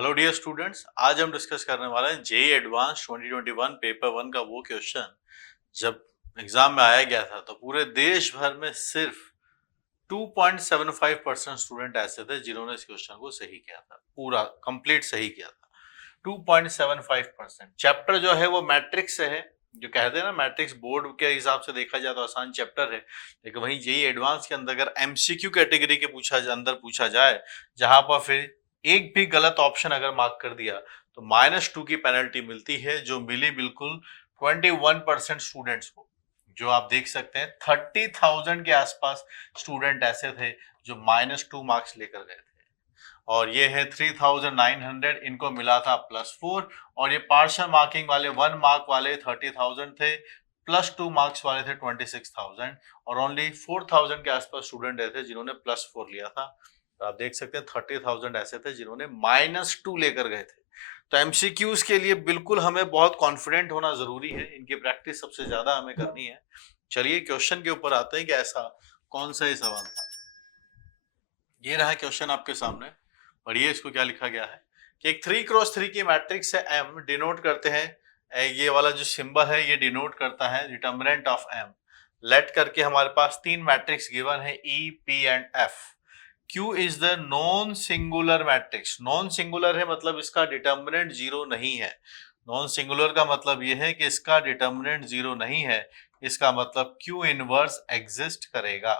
Hello dear students, आज हम discuss करने वाले हैं जेई एडवांस 2021 पेपर वन का वो क्वेश्चन जब एग्जाम में आया गया था तो पूरे देश भर में सिर्फ 2.75% स्टूडेंट ऐसे थे जिन्होंने इस क्वेश्चन को सही किया था, पूरा कंप्लीट सही किया था। 2.75%। चैप्टर जो है वो मैट्रिक्स से है, जो कहते हैं ना मैट्रिक्स बोर्ड के हिसाब से देखा जाए तो आसान चैप्टर है, लेकिन वहीं जेई एडवांस के अंदर अगर एमसीक्यू कैटेगरी के पूछा जाए जहां पर फिर एक भी गलत ऑप्शन अगर मार्क कर दिया तो -2 की पेनल्टी मिलती है, जो मिली बिल्कुल 21% स्टूडेंट्स को। जो आप देख सकते हैं 30,000 के आसपास स्टूडेंट ऐसे थे जो -2 मार्क्स लेकर गए थे, और ये है 3,900, इनको मिला था +4। और ये पार्शियल मार्किंग वाले 1 मार्क वाले 30,000 थे, +2 मार्क्स वाले थे 26,000, और ओनली 4,000 के आसपास स्टूडेंट ऐसे जिन्होंने +4 लिया था। तो आप देख सकते हैं 30,000 ऐसे थे जिन्होंने -2 लेकर गए थे। तो एमसीक्यूज के लिए बिल्कुल हमें बहुत कॉन्फिडेंट होना जरूरी है, इनकी प्रैक्टिस सबसे ज्यादा हमें करनी है। चलिए क्वेश्चन के ऊपर आते हैं कि ऐसा कौन सा ही सवाल था। ये रहा क्वेश्चन आपके सामने, पढ़िए इसको क्या लिखा गया है कि एक 3x3 की मैट्रिक्स है एम, डिनोट करते हैं, ये वाला जो सिंबल है ये डिनोट करता है डिटर्मिनेंट ऑफ एम। लेट करके हमारे पास तीन मैट्रिक्स गिवन है E P and F. Q is the non singular matrix. Non singular है मतलब इसका डिटर्मिनेंट जीरो नहीं है। नॉन सिंगुलर का मतलब यह है कि इसका डिटर्मिनेंट जीरो नहीं है, इसका मतलब Q इनवर्स एग्जिस्ट करेगा।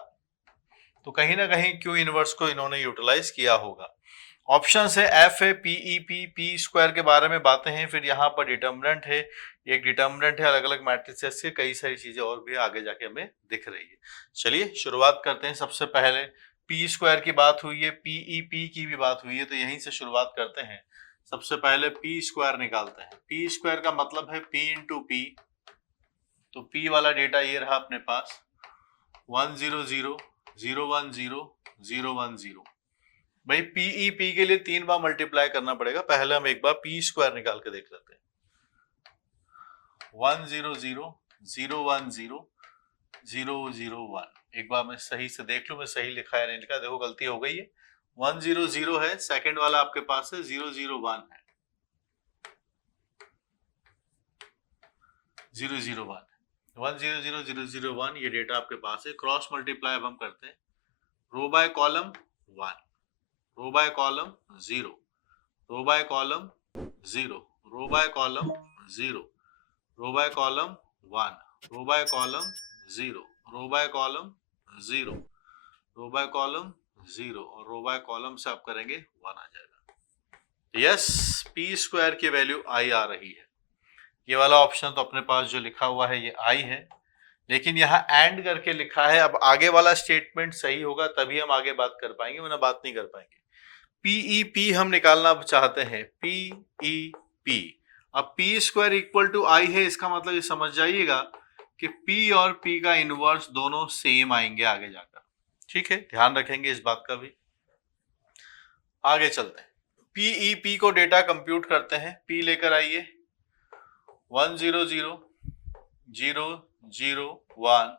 तो कहीं ना कहीं Q इनवर्स को इन्होंने यूटिलाइज किया होगा। ऑप्शन है एफ है, पीईपी, पी स्क्वायर के बारे में बातें हैं, फिर यहाँ पर डिटर्मिनेंट है, एक डिटर्मिनेंट है, अलग अलग मैट्रिसेस के कई सारी चीजें और भी आगे जाके हमें दिख रही है। चलिए शुरुआत करते हैं। सबसे पहले पी स्क्वायर की बात हुई है, पीईपी की भी बात हुई है, तो यहीं से शुरुआत करते हैं। सबसे पहले पी स्क्वायर निकालते हैं। पी स्क्वायर का मतलब है पी इंटू पी। तो पी वाला डेटा ये रहा अपने पास 100 010 010। भाई पीईपी के लिए 3 बार मल्टीप्लाई करना पड़ेगा, पहले हम एक बार पी स्क्वायर निकाल के देख लेते हैं। 100 010 001। एक बार मैं सही से देख लूं मैं सही लिखा है नहीं लिखा, देखो गलती हो गई है। 100 है, सेकंड वाला आपके पास है 001 है, 001 100 001, ये डेटा आपके पास है। क्रॉस मल्टीप्लाई अब हम करते हैं, row by column 1, row by column 0, row by column 0, row by column 0, row by column 1, row by column 0, row by column 0, row by column 0, और रो बाय कॉलम से आप करेंगे 1 आ जाएगा। यस, पी स्क्वायर की वैल्यू आई आ रही है। ये वाला ऑप्शन तो अपने पास जो लिखा हुआ है ये आई है, लेकिन यहाँ एंड करके लिखा है। अब आगे वाला स्टेटमेंट सही होगा तभी हम आगे बात कर पाएंगे, वरना बात नहीं कर पाएंगे। पीईपी हम निकालना चाहते हैं, पीईपी। अब पी स्क्वायर इक्वल टू आई है, इसका मतलब ये समझ जाइएगा कि पी और पी का इनवर्स दोनों सेम आएंगे आगे जाकर। ठीक है, ध्यान रखेंगे इस बात का भी। आगे चलते हैं, पीईपी को डेटा कंप्यूट करते हैं। पी लेकर आइए 100 001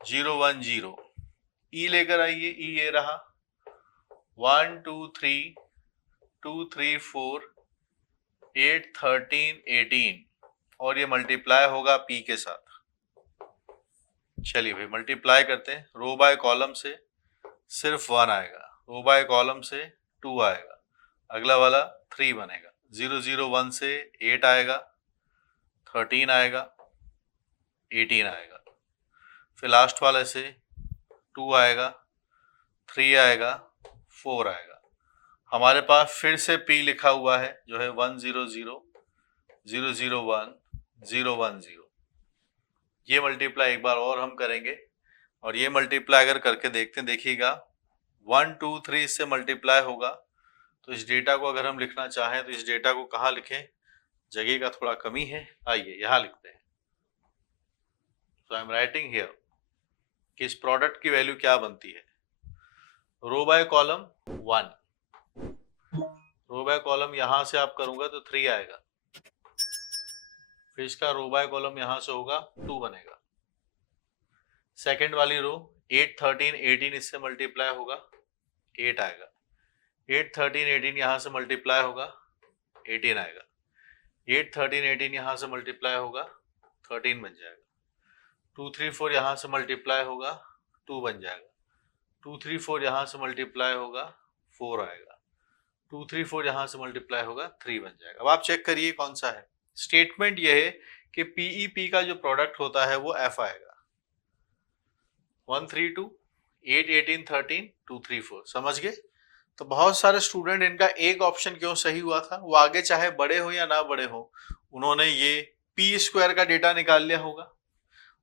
010। ई लेकर आइए, ई ये रहा 1 2 3 2 3 4 8 13 18, और ये मल्टीप्लाई होगा पी के साथ। चलिए भाई मल्टीप्लाई करते हैं। रो बाय कॉलम से सिर्फ 1 आएगा, रो बाय कॉलम से 2 आएगा, अगला वाला 3 बनेगा। 001 से 8 आएगा, 13 आएगा, 18 आएगा, फिर लास्ट वाले से 2 आएगा, 3 आएगा, 4 आएगा। हमारे पास फिर से P लिखा हुआ है जो है 100 001 010। ये मल्टीप्लाई एक बार और हम करेंगे, और ये मल्टीप्लाई अगर करके देखते हैं, देखिएगा 1 2 3 इससे मल्टीप्लाई होगा। तो इस डेटा को अगर हम लिखना चाहें तो इस डेटा को कहाँ लिखें, जगह का थोड़ा कमी है, आइए यहाँ लिखते हैं। So I am writing here कि इस प्रोडक्ट की वैल्यू क्या बनती है। Row by column 1, row by column यहां से आप करूंगा तो 3 आएगा, फिर इसका रो बाय कॉलम यहां से होगा 2 बनेगा। सेकंड वाली रो 8 13 18 इससे मल्टीप्लाई होगा 8 आएगा, 8 13 18 यहाँ से मल्टीप्लाई होगा 18 आएगा, 8 13 18 यहाँ से मल्टीप्लाई होगा 13 बन जाएगा, 2 3 4 यहाँ से मल्टीप्लाई होगा 2 बन जाएगा, 2 3 4 यहाँ से मल्टीप्लाई होगा 4 आएगा, 2 3 4 यहाँ से मल्टीप्लाई होगा 3 बन जाएगा। अब आप चेक करिए कौन सा है। स्टेटमेंट ये है कि पीईपी का जो प्रोडक्ट होता है वो एफ आएगा, 1 3 2 8 18 13 2 3 4। समझ गए? तो बहुत सारे स्टूडेंट, इनका एक ऑप्शन क्यों सही हुआ था, वो आगे चाहे बड़े हो या ना बड़े हो, उन्होंने ये पी स्क्वायर का डेटा निकाल लिया होगा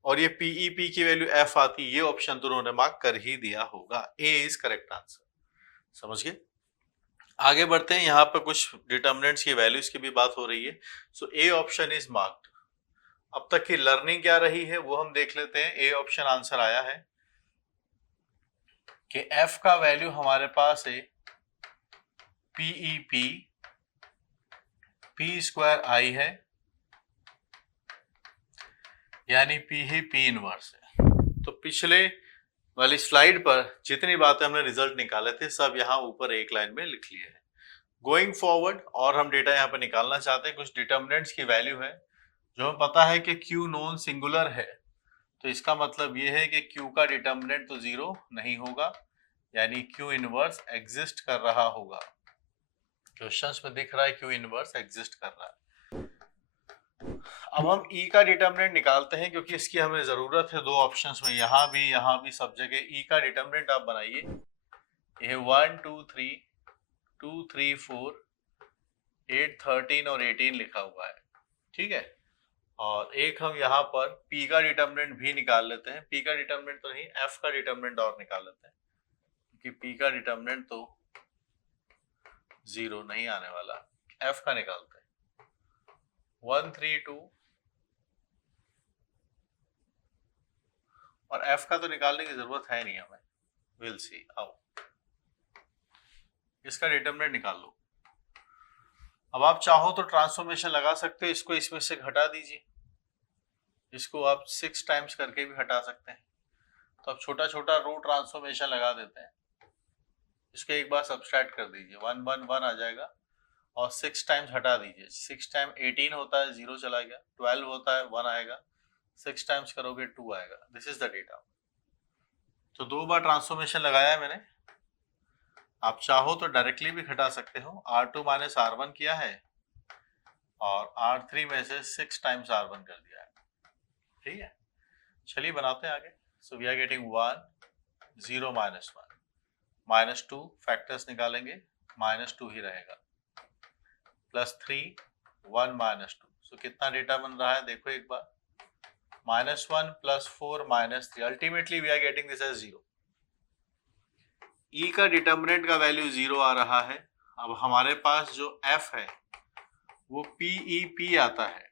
और ये पीईपी की वैल्यू एफ आती, ये ऑप्शन तो उन्होंने मार्क कर ही दिया होगा। ए इज करेक्ट आंसर। समझ गए? आगे बढ़ते हैं, यहाँ पर कुछ डिटर्मिनेंट्स की वैल्यूज की भी बात हो रही है। सो ए ऑप्शन इज मार्क्ड। अब तक की लर्निंग क्या रही है वो हम देख लेते हैं। ए ऑप्शन आंसर आया है कि एफ का वैल्यू हमारे पास है पीईपी पी स्क्वायर आई है, यानी पी ही पी इनवर्स है। तो पिछले वाली स्लाइड पर जितनी बातें हमने रिजल्ट निकाले थे सब यहाँ ऊपर एक लाइन में लिख लिए हैं। गोइंग फॉरवर्ड और हम डेटा यहाँ पर निकालना चाहते हैं। कुछ डिटर्मिनेंट्स की वैल्यू है जो हमें पता है कि Q नॉन सिंगुलर है, तो इसका मतलब ये है कि Q का डिटर्मिनेंट तो जीरो नहीं होगा, यानी Q इनवर्स एग्जिस्ट कर रहा होगा। क्वेश्चंस में दिख रहा है Q इनवर्स एग्जिस्ट कर रहा है। अब हम E का डिटर्मिनेंट निकालते हैं क्योंकि इसकी हमें जरूरत है। दो ऑप्शंस में, यहाँ भी सब जगह E का डिटर्मिनेंट आप बनाइए। ये 1 2 3 2 3 4 8 13 और 18 लिखा हुआ है, ठीक है। और एक हम यहाँ पर P का डिटर्मिनेंट भी निकाल लेते हैं। P का डिटर्मिनेंट तो नहीं, F का डिटर्मिनेंट और निकाल लेते हैं क्योंकि P का डिटर्मिनेंट तो जीरो नहीं आने वाला। F का निकालते हैं 1 3 2 और F का तो निकालने की जरूरत है नहीं हमें, विल सी। आओ इसका डिटर्मिनेंट निकाल लो। अब आप चाहो तो ट्रांसफॉर्मेशन लगा सकते हो, इसको इसमें से घटा दीजिए, इसको आप 6 टाइम्स करके भी हटा सकते हैं। तो अब छोटा छोटा रो ट्रांसफॉर्मेशन लगा देते हैं। इसको एक बार सब्सट्रैक्ट कर दीजिए, 1 1 1 आ जाएगा और 6 टाइम्स हटा दीजिए। 6 टाइम 18 होता है, 0 चला गया, 12 होता है 1 आएगा, 6 टाइम्स करोगे 2 आएगा। This is the data. तो 2 बार ट्रांसफॉर्मेशन लगाया है मैंने। आप चाहो तो डायरेक्टली भी घटा सकते हो। R2 माइनस R1 किया है और R3 में से 6 टाइम्स R1 कर दिया है, ठीक है। चलिए बनाते हैं आगे। So we are getting 1 0 minus 1 minus 2, factors निकालेंगे, माइनस 2 ही रहेगा, प्लस 3 1 माइनस 2। सो कितना डेटा बन रहा है देखो एक बार, minus 1 plus 4 minus 3। Ultimately we are getting this as 0। E का डिटर्मिनेंट का वैल्यू 0 आ रहा है। अब हमारे पास जो F है वो PEP आता है।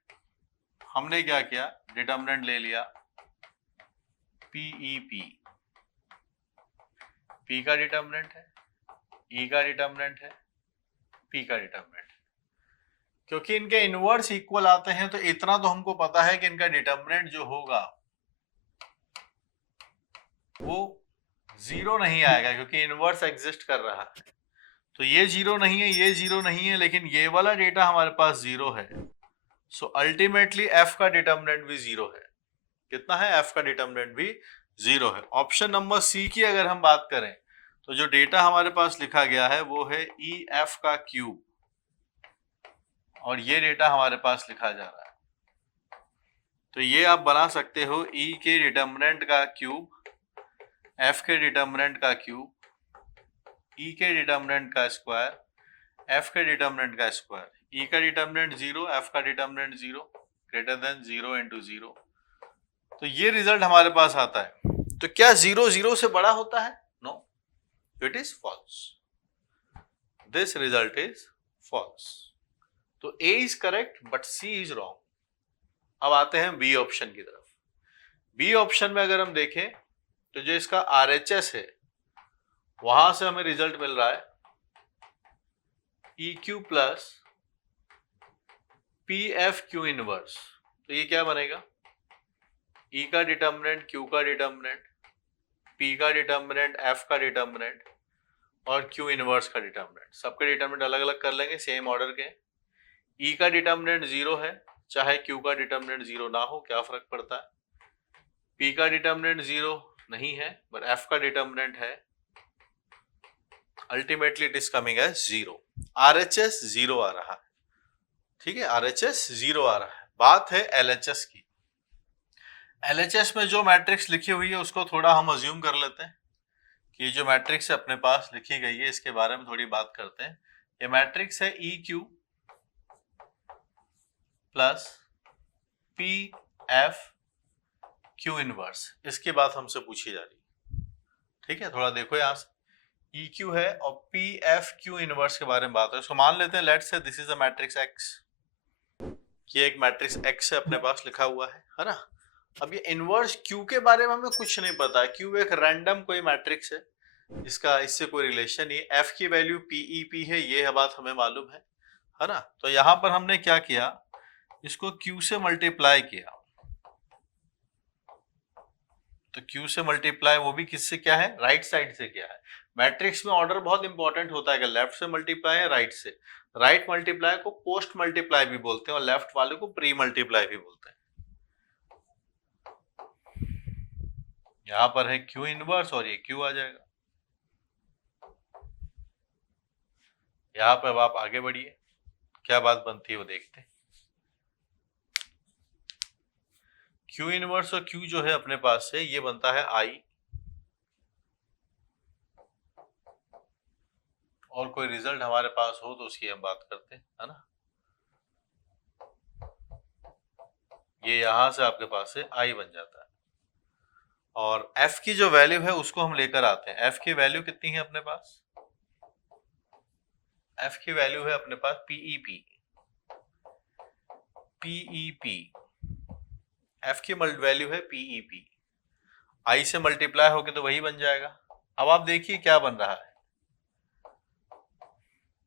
हमने क्या किया, डिटर्मिनेंट ले लिया PEP। P का डिटर्मिनेंट है, E का डिटर्मिनेंट है, P का डिटर्मिनेंट है। क्योंकि इनके इनवर्स इक्वल आते हैं तो इतना तो हमको पता है कि इनका डिटर्मिनेंट जो होगा वो 0 नहीं आएगा क्योंकि इनवर्स एग्जिस्ट कर रहा है। तो ये 0 नहीं है, ये 0 नहीं है, लेकिन ये वाला डेटा हमारे पास 0 है। सो अल्टीमेटली F का डिटर्मिनेंट भी 0 है। कितना है? F का डिटर्मिनेंट भी 0 है। ऑप्शन नंबर सी की अगर हम बात करें तो जो डेटा हमारे पास लिखा गया है वो है EF का क्यूब, और ये डेटा हमारे पास लिखा जा रहा है। तो ये आप बना सकते हो E के डिटर्मिनेंट का क्यूब, F के डिटर्मिनेंट का क्यूब, E के डिटर्मिनेंट का स्क्वायर, F के डिटर्मिनेंट का स्क्वायर। E का डिटर्मिनेंट 0, F का डिटर्मिनेंट 0, ग्रेटर देन 0 इंटू 0। तो ये रिजल्ट हमारे पास आता है। तो क्या 0 0 से बड़ा होता है? No, it is false. This result is false. तो A is correct but C is wrong. अब आते हैं बी ऑप्शन की तरफ। बी ऑप्शन में अगर हम देखें तो जो इसका RHS है वहां से हमें रिजल्ट मिल रहा है EQ प्लस PFQ इनवर्स। तो ये क्या बनेगा? E का डिटर्मिनेंट, Q का डिटर्मिनेंट, P का डिटर्मिनेंट, F का डिटर्मिनेंट और क्यू इनवर्स का डिटर्मिनेंट, सबके डिटर्मिनेंट अलग अलग कर लेंगे सेम ऑर्डर के। ई का डिटर्मिनेंट 0 है, चाहे क्यू का डिटर्मिनेंट 0 ना हो, क्या फर्क पड़ता है। पी का डिटर्मिनेंट 0 नहीं है, बट एफ का डिटर्मिनेंट है, ultimately it is coming as 0। RHS 0 आ रहा है, ठीक है, आरएचएस 0 आ रहा है। बात है एलएचएस की। एलएचएस में जो मैट्रिक्स लिखी हुई है उसको थोड़ा हम अज्यूम कर लेते हैं कि जो मैट्रिक्स अपने पास लिखी गई है इसके बारे में थोड़ी बात करते हैं। ये मैट्रिक्स है E Q plus P F Q inverse, इसकी बात हमसे पूछी जा रही है, ठीक है। थोड़ा देखो यहाँ से, ई क्यू है और पी एफ क्यू इनवर्स के बारे में बात है। इसको मान लेते हैं, let's say this is a matrix x, ये एक मैट्रिक्स एक्स है अपने पास लिखा हुआ है ना। अब ये इनवर्स क्यू के बारे में हमें कुछ नहीं पता, क्यू एक रैंडम कोई मैट्रिक्स है, इसका इससे कोई रिलेशन नहीं। एफ की वैल्यू पीईपी है, ये बात हमें मालूम है ना। तो यहां पर हमने क्या किया, इसको क्यू से मल्टीप्लाई किया, तो क्यू से मल्टीप्लाई वो भी किससे किया है, राइट साइड से किया है। मैट्रिक्स में ऑर्डर बहुत इंपॉर्टेंट होता है कि लेफ्ट से मल्टीप्लाई है राइट से। राइट मल्टीप्लाई को पोस्ट मल्टीप्लाई भी बोलते हैं और लेफ्ट वाले को प्री मल्टीप्लाई भी बोलते हैं। यहां पर है क्यू इनवर्स और ये क्यू आ जाएगा। यहां पर अब आप आगे बढ़िए, क्या बात बनती है वो देखते हैं। क्यू इनवर्स और क्यू जो है अपने पास से ये बनता है आई, और कोई रिजल्ट हमारे पास हो तो उसकी हम बात करते हैं, है ना। ये यहां से आपके पास से आई बन जाता है, और f की जो वैल्यू है उसको हम लेकर आते हैं। f की वैल्यू कितनी है अपने पास, f की वैल्यू है अपने पास पीईपी, पीईपी f की वैल्यू है पीईपी, i से मल्टीप्लाई होके तो वही बन जाएगा। अब आप देखिए क्या बन रहा है,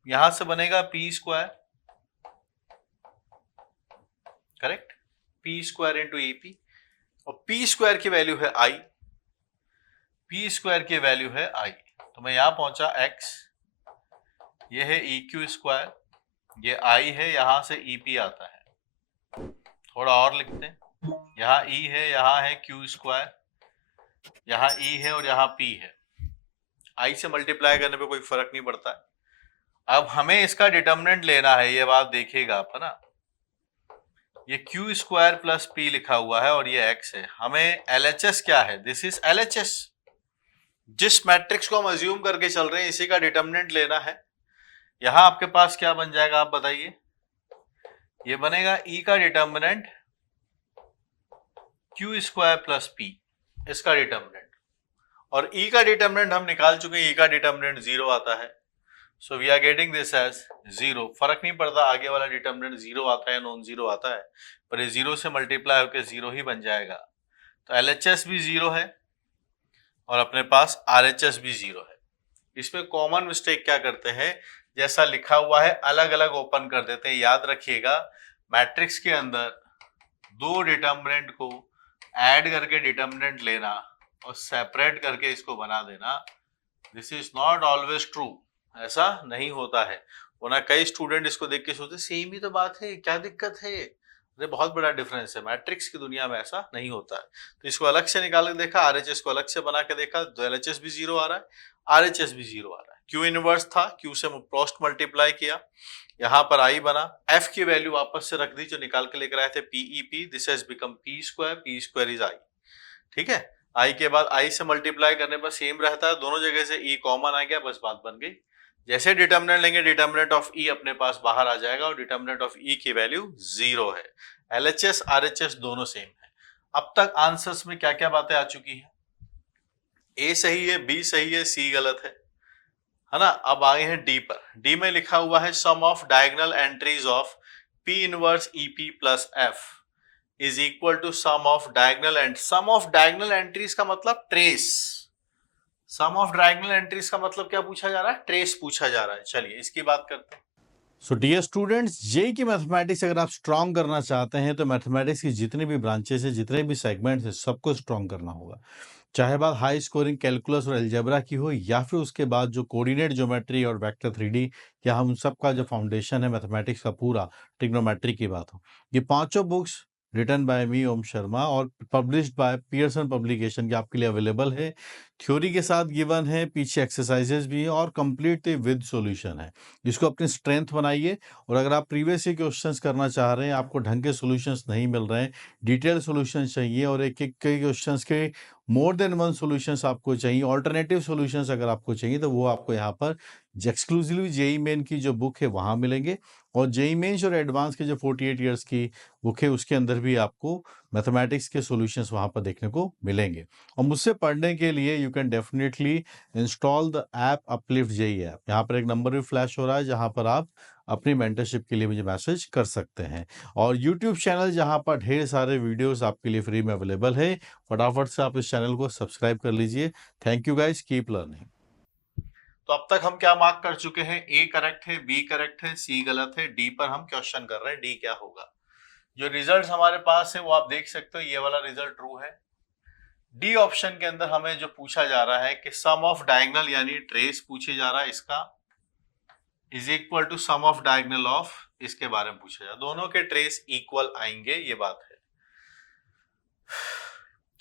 यहां से बनेगा P square, correct, P square into EP, और पी स्क्वायर की वैल्यू है आई, पी स्क्वायर की वैल्यू है आई। तो मैं यहां पहुंचा x, ये है ई क्यू स्क्वायर, ये आई है, यहां से ईपी आता है। थोड़ा और लिखते हैं, यहाँ ई है, यहाँ है क्यू स्क्वायर, यहाँ ई है और यहाँ पी है। आई से मल्टीप्लाई करने पे कोई फर्क नहीं पड़ता है। अब हमें इसका डिटर्मिनेंट लेना है, ये बात देखिएगा आप, है ना। ये क्यू स्क्वायर प्लस पी लिखा हुआ है और ये एक्स है। हमें एलएचएस क्या है, दिस इज एलएचएस। जिस मैट्रिक्स को हम अज्यूम करके चल रहे हैं इसी का डिटर्मिनेंट लेना है। यहां आपके पास क्या बन जाएगा आप बताइए, ये बनेगा ई का determinant Q square plus P, इसका डिटर्मिनेंट, और ई का डिटर्मिनेंट हम निकाल चुके हैं, ई का डिटर्मिनेंट 0 आता है। So we are getting this as 0। फर्क नहीं पड़ता आगे वाला डिटर्मिनेंट 0 आता है नॉन 0 आता है, पर ये 0 से मल्टीप्लाई होकर 0 ही बन जाएगा। तो एलएचएस भी 0 है और अपने पास आरएचएस भी 0 है। इसमें कॉमन मिस्टेक क्या करते हैं, जैसा लिखा हुआ है अलग अलग ओपन कर देते हैं। याद रखिएगा, मैट्रिक्स के अंदर दो डिटर्मिनेंट को ऐड करके डिटर्मिनेंट लेना और सेपरेट करके इसको बना देना, this is not always true, ऐसा नहीं होता है। वरना कई स्टूडेंट इसको देख के सोचते सेम ही तो बात है, क्या दिक्कत है। अरे बहुत बड़ा डिफरेंस है, मैट्रिक्स की दुनिया में ऐसा नहीं होता है। तो इसको अलग से निकाल के देखा, आरएचएस को अलग से बना के देखा, तो एलएचएस भी 0 आ रहा है, आरएचएस भी 0 आ रहा है। क्यू इनवर्स था, क्यू से पोस्ट मल्टीप्लाई किया, यहाँ पर आई बना, एफ की वैल्यू वापस से रख दी जो निकाल के लेकर आए थे PEP, this has become P square is I, ठीक है। आई के बाद आई से मल्टीप्लाई करने पर सेम रहता है, दोनों जगह से ई कॉमन आ गया, बस बात बन गई। जैसे डिटर्मिनेंट लेंगे डिटर्मिनेंट ऑफ ई अपने पास बाहर आ जाएगा, और डिटर्मिनेंट ऑफ ई की वैल्यू 0 है। एलएचएस आरएचएस दोनों सेम है। अब तक आंसर्स में क्या क्या बातें आ चुकी हैं, ए सही है, बी सही है, सी गलत है ना। अब आए हैं डी पर। डी में लिखा हुआ है sum of diagonal entries of P inverse EP plus F is equal to sum of diagonal and sum of diagonal entries का मतलब trace. Sum of diagonal entries का मतलब क्या पूछा जा रहा है, ट्रेस पूछा जा रहा है। चलिए इसकी बात करते हैं। सो डियर स्टूडेंट्स, जेई की मैथमेटिक्स अगर आप स्ट्रांग करना चाहते हैं तो मैथमेटिक्स की जितनी भी ब्रांचेस है, जितने भी सेगमेंट्स हैं, सबको स्ट्रांग करना होगा। चाहे बात हाई स्कोरिंग कैलकुलस और अलजेब्रा की हो या फिर उसके बाद जो कोऑर्डिनेट ज्योमेट्री और वेक्टर 3D या हम सब का जो फाउंडेशन है मैथमेटिक्स का पूरा ट्रिग्नोमेट्री की बात हो, ये पांचों बुक्स रिटन बाय मी ओम शर्मा और पब्लिश्ड बाय पियर्सन पब्लिकेशन के आपके लिए अवेलेबल है। थ्योरी के साथ गिवन है, पीछे एक्सरसाइजेस भी है और कंप्लीट विद सॉल्यूशन है। इसको अपनी स्ट्रेंथ बनाइए और अगर आप प्रीवियस ईयर क्वेश्चंस करना चाह रहे हैं, आपको ढंग के सॉल्यूशंस नहीं मिल रहे हैं, डिटेल सॉल्यूशन चाहिए और एक-एक कई क्वेश्चंस के मोर देन वन सॉल्यूशंस आपको चाहिए, अल्टरनेटिव सॉल्यूशंस अगर आपको चाहिए तो वो आपको यहाँ पर एक्सक्लूसिवली जेईई मेन की जो बुक है वहाँ मिलेंगे और जेईई मेंस और एडवांस के जो 48 इयर्स की बुक है उसके अंदर भी आपको मैथमेटिक्स के सॉल्यूशंस वहाँ पर देखने को मिलेंगे। और मुझसे पढ़ने के लिए you can definitely install the app uplift JEE app. यहाँ पर एक नंबर भी फ्लैश हो रहा है जहाँ पर आप अपनी मेंटरशिप के लिए मुझे मैसेज कर सकते हैं और यूट्यूब चैनल जहाँ पर ढेर सारे वीडियोस आपके लिए फ्री में अवेलेबल है। फटाफट से आप इस चैनल को सब्सक्राइब कर लीजिए। Thank you guys, keep learning. तो अब तक हम क्या मार्क कर चुके हैं? ए करेक्ट है, बी करेक्ट है, सी गलत है, डी पर हम क्वेश्चन कर रहे हैं डी क्या होगा। जो रिजल्ट्स हमारे पास है वो आप देख सकते हो, ये वाला रिजल्ट ट्रू है। डी ऑप्शन के अंदर हमें जो पूछा जा रहा है कि सम ऑफ डायगोनल यानी ट्रेस पूछे जा रहा है, इसका is equal to sum of diagonal of, इसके बारे में पूछा जा रहा है। दोनों के ट्रेस इक्वल आएंगे, ये बात है।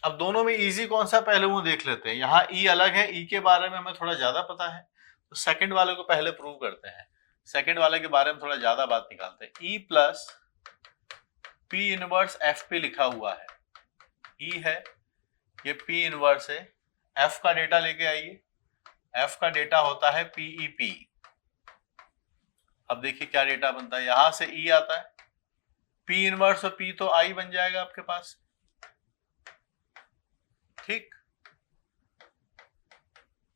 अब दोनों में इजी कौन सा पहले वो देख लेते हैं। यहाँ ई अलग है, ई के बारे में हमें थोड़ा ज्यादा पता है तो सेकंड वाले को पहले प्रूव करते हैं। सेकंड वाले के बारे में थोड़ा ज्यादा बात निकालते हैं। E plus P inverse F पे लिखा हुआ है, ई है, ये पी इनवर्स है। एफ का डेटा लेके आइए, एफ का डेटा होता है पीईपी। अब देखिए क्या डेटा बनता है, यहां से ई आता है, पी इनवर्स और पी तो आई बन जाएगा आपके पास, ठीक।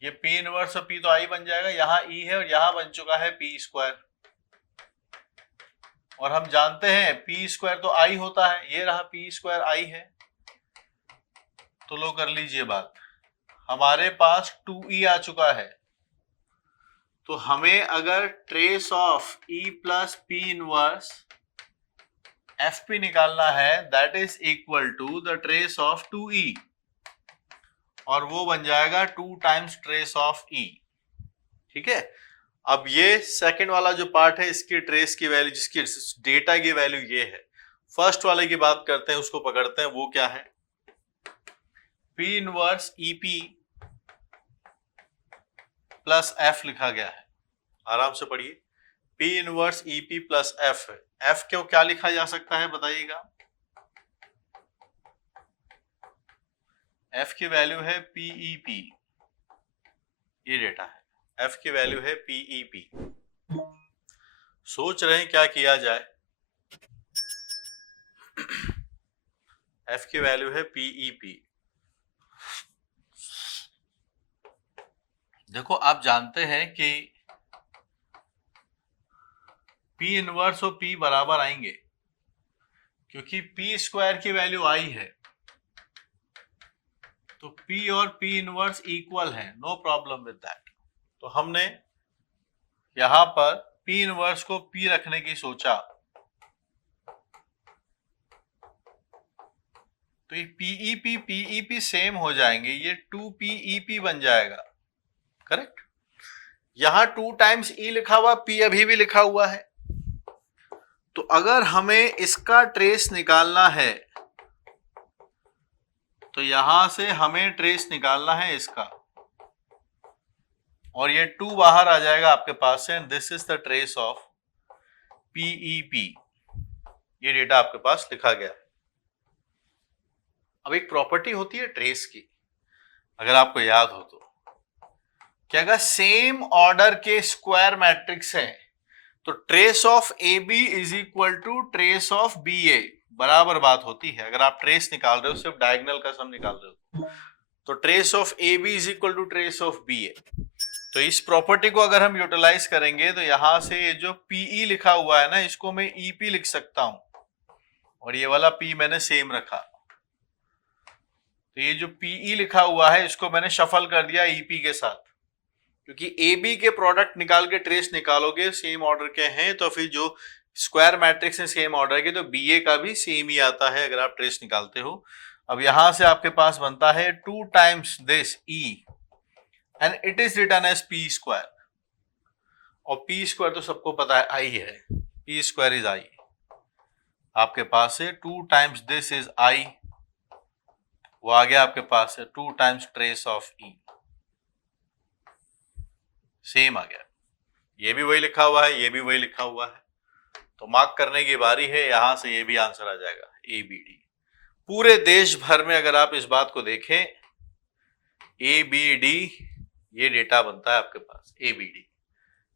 ये पी इनवर्स और पी तो आई बन जाएगा, यहाँ ई है और यहाँ बन चुका है पी स्क्वायर। और हम जानते हैं पी स्क्वायर तो आई होता है, ये रहा पी स्क्वायर आई है। तो लो कर लीजिए बात, हमारे पास 2e आ चुका है। तो हमें अगर trace of e plus P inverse F P निकालना है, that is equal to the trace of 2e, और वो बन जाएगा 2 टाइम्स ट्रेस ऑफ e, ठीक है। अब ये सेकंड वाला जो पार्ट है, इसकी ट्रेस की वैल्यू, जिसकी डेटा की वैल्यू ये है। फर्स्ट वाले की बात करते हैं, उसको पकड़ते हैं, वो क्या है, P inverse EP plus F लिखा गया है। आराम से पढ़िए, P inverse EP plus F है। F क्यों क्या लिखा जा सकता है बताइएगा। F की वैल्यू है PEP, ये डेटा है, F की वैल्यू है PEP। सोच रहे हैं क्या किया जाए। F की वैल्यू है PEP। देखो आप जानते हैं कि P इनवर्स और P बराबर आएंगे, क्योंकि P स्क्वायर की वैल्यू आई है, तो P और P इनवर्स इक्वल है, नो प्रॉब्लम विद दैट। तो हमने यहां पर P इनवर्स को P रखने की सोचा, तो ये PEP PEP सेम हो जाएंगे, ये 2PEP बन जाएगा, करेक्ट। यहां 2 टाइम्स E लिखा हुआ, P अभी भी लिखा हुआ है। तो अगर हमें इसका ट्रेस निकालना है तो यहां से हमें ट्रेस निकालना है इसका, और ये 2 बाहर आ जाएगा आपके पास से, and this is the trace of PEP। ये डेटा आपके पास लिखा गया। अब एक प्रॉपर्टी होती है ट्रेस की, अगर आपको याद हो तो, कि अगर सेम ऑर्डर के स्क्वायर मैट्रिक्स है तो trace of AB is equal to trace of BA, बराबर बात होती है। अगर आप ट्रेस निकाल रहे हो, सिर्फ डायगोनल का सम निकाल रहे हो, तो trace of AB is equal to trace of BA। तो इस प्रॉपर्टी को अगर हम यूटिलाइज करेंगे तो यहां से ये जो PE लिखा हुआ है ना, इसको मैं EP लिख सकता हूं, और ये वाला P मैंने सेम रखा। तो ये जो PE लिखा हुआ है इसको मैंने शफल कर दिया EP के साथ, क्योंकि AB के प्रोडक्ट निकाल के ट्रेस निकालोगे, सेम ऑर्डर के हैं, तो फिर जो स्क्वायर मैट्रिक्स है सेम ऑर्डर के, तो BA का भी सेम ही आता है अगर आप ट्रेस निकालते हो। अब यहां से आपके पास बनता है 2 times this E and it is written as P square, और पी स्क्वायर तो सबको पता है आई है, पी स्क्वायर इज आई। आपके पास है 2 टाइम्स दिस इज आई, वो आ गया आपके पास है 2 times trace of E, same आ गया। ये भी वही लिखा हुआ है, ये भी वही लिखा हुआ है, तो मार्क करने की बारी है। यहां से ये भी आंसर आ जाएगा ए बी डी। पूरे देश भर में अगर आप इस बात को देखें, ए बी डी ये डेटा बनता है आपके पास, A B D.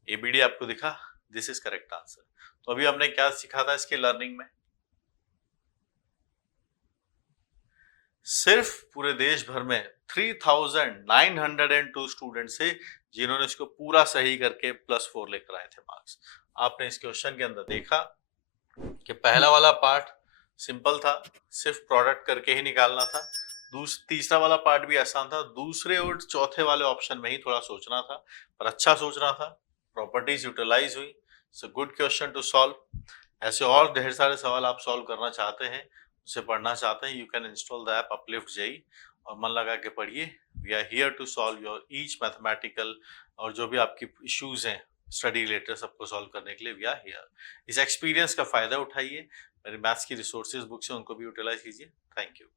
A B D आपको दिखा, दिस इज करेक्ट आंसर। तो अभी हमने क्या सीखा था इसके लर्निंग में? सिर्फ पूरे देश भर में 3902 स्टूडेंट से जिन्होंने इसको पूरा सही करके +4 लेकर आए थे मार्क्स। आपने इस क्वेश्चन के अंदर देखा कि पहला वाला पार्ट सिंपल था, सिर्फ प्रोडक्ट करके ही निकालना था। तीसरा वाला पार्ट भी आसान था, दूसरे और चौथे वाले ऑप्शन में ही थोड़ा सोचना था, पर अच्छा सोचना था, प्रॉपर्टीज यूटिलाइज हुई। It's a good question to solve. ऐसे और ढेर सारे सवाल आप सॉल्व करना चाहते हैं, उसे पढ़ना चाहते हैं, you can install the app Uplift JEE और मन लगा के पढ़िए। We are here to solve your each mathematical और जो भी आपकी इश्यूज हैं स्टडी रिलेटेड सबको सॉल्व करने के लिए वी आर हियर। इस एक्सपीरियंस का फायदा उठाइए, मेरे मैथ्स की रिसोर्सेज बुक्स हैं उनको भी यूटिलाइज कीजिए। Thank you.